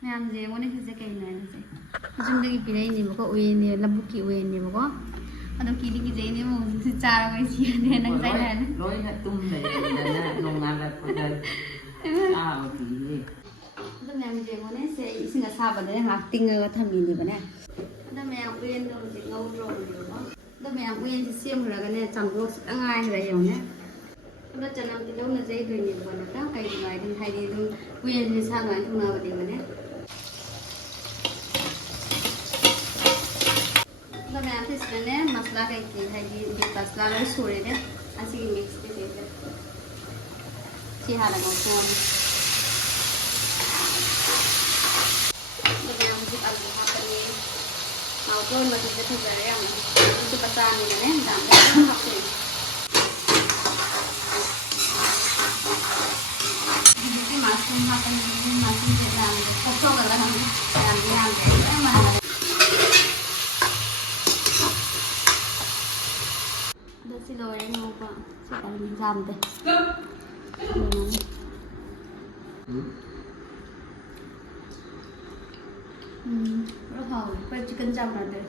ꯃꯌꯥꯝꯁꯦ ꯌꯦꯡꯉꯣꯅꯦ ꯁꯤꯁꯦ ꯀꯩꯅꯣ ꯍꯥꯏꯁꯦ ꯌꯨꯝꯗꯒꯤ ꯄꯤꯔꯛꯏꯅꯦꯕꯀꯣ ꯎꯌꯦꯟꯅꯦ ꯂꯧꯕꯨꯛꯀꯤ ꯎꯌꯦꯟꯅꯦꯕꯀꯣ ꯑꯗꯣ ꯀꯤꯗꯤ ꯀꯤꯖꯩꯅꯦ ꯃꯣꯡꯁꯤ ꯆꯥꯔꯒ ꯁꯤꯔꯅꯤ ꯅꯪ ꯆꯥꯏꯔꯅꯤ ꯂꯣꯏꯅ ꯇꯨꯝ ꯂꯩꯔꯝꯗꯅ ꯅꯣꯡꯉꯥꯜꯂꯛꯄꯗ ꯆꯥꯕ ꯀꯤꯌꯦ ꯑꯗꯣ ꯃꯌꯥꯝꯁꯦ ꯌꯦꯡꯉꯣꯅꯦ ꯁꯦ ꯏꯁꯤꯡ ꯑꯁꯥꯕꯗ ꯉꯥꯏꯍꯥꯛ ꯇꯤꯡꯉꯒ ꯊꯝꯃꯤꯅꯦꯕꯅꯦ ꯑꯗꯣ ꯃꯌꯥꯝ ꯎꯌꯦꯟꯗꯣ ꯍꯧꯖꯤꯛ ꯉꯧꯗ꯭ꯔꯣꯕꯅꯦꯕꯀꯣ ꯑꯗꯣ ꯃꯌꯥꯝ ꯎꯌꯦꯟꯁꯦ ꯁꯦꯝꯈ꯭ꯔꯒꯅꯦ ꯆꯥꯝꯊꯣꯛ ꯈꯤꯇꯪ ꯉꯥꯏꯈ꯭ꯔꯦ ꯌꯦꯡꯉꯣꯅꯦ ꯑꯗꯣ ꯆꯅꯝ ꯇꯤꯜꯍꯧꯅ ꯆꯩꯗꯣꯏꯅꯦꯕꯀꯣ ꯅꯠꯇ꯭ꯔꯥ ꯀꯩꯒꯤꯅꯣ ꯍꯥꯏꯗꯤ ꯑꯗꯨꯝ ꯎꯌꯦꯟꯁꯦ ꯁꯥ ꯑꯗꯨꯃꯥꯏꯅ ꯊꯣꯡꯅꯕꯅꯦꯕꯅꯦ ꯑꯗꯣ ꯃꯌꯥꯝꯁꯦ ꯁꯤꯗꯅꯦ ꯃꯁꯂꯥ ꯀꯩꯀꯩ ꯍꯥꯏꯗꯤ ꯕꯤꯠ ꯃꯁꯂꯥ ꯂꯣꯏ ꯁꯨꯔꯦꯅꯦ ꯑꯁꯤꯒꯤ ꯃꯤꯛꯁ ꯀꯩꯀꯩꯁꯦ ꯁꯤ ꯍꯥꯟꯅ ꯉꯧꯊꯣꯛꯑꯅꯤ ꯑꯗꯣ ꯃꯌꯥꯝ ꯍꯧꯖꯤꯛ ꯑꯂꯨ ꯍꯥꯞꯄꯅꯤ ꯉꯧꯊꯣꯛꯑ ꯃꯆꯨꯁꯦ ꯐꯖꯔꯦ ꯌꯥꯝꯅ ꯁꯤ ꯄꯆꯥꯅꯤꯅꯅꯦ ꯗꯥꯝꯗ ꯑꯗꯨꯝ ꯍꯥꯞꯇꯣꯏꯅꯤ ꯍꯧꯖꯤꯛꯇꯤ ꯃꯁꯔꯨꯝ ꯍꯥꯞꯄꯅꯤ ꯃꯁꯔꯨꯝꯁꯦ ꯃꯌꯥꯝꯁꯦ ꯈꯣꯛꯊꯣꯛꯑꯒ ꯃꯌꯥꯝꯁꯦ ꯌꯥꯝꯁꯦ ꯂꯣꯏ ꯃꯥꯟꯅꯔꯦ ꯑꯗꯣ ꯁꯤ ꯂꯣꯏꯔꯦ ꯉꯧꯕ ꯁꯤ ꯇꯧꯔꯅꯤ ꯌꯥꯝꯗꯦ ꯄꯨꯔꯥ ꯍꯥꯎꯋꯦ ꯄꯨꯔꯥ ꯆꯤꯛꯀꯟ ꯆꯥꯃꯥꯟꯅꯗꯦ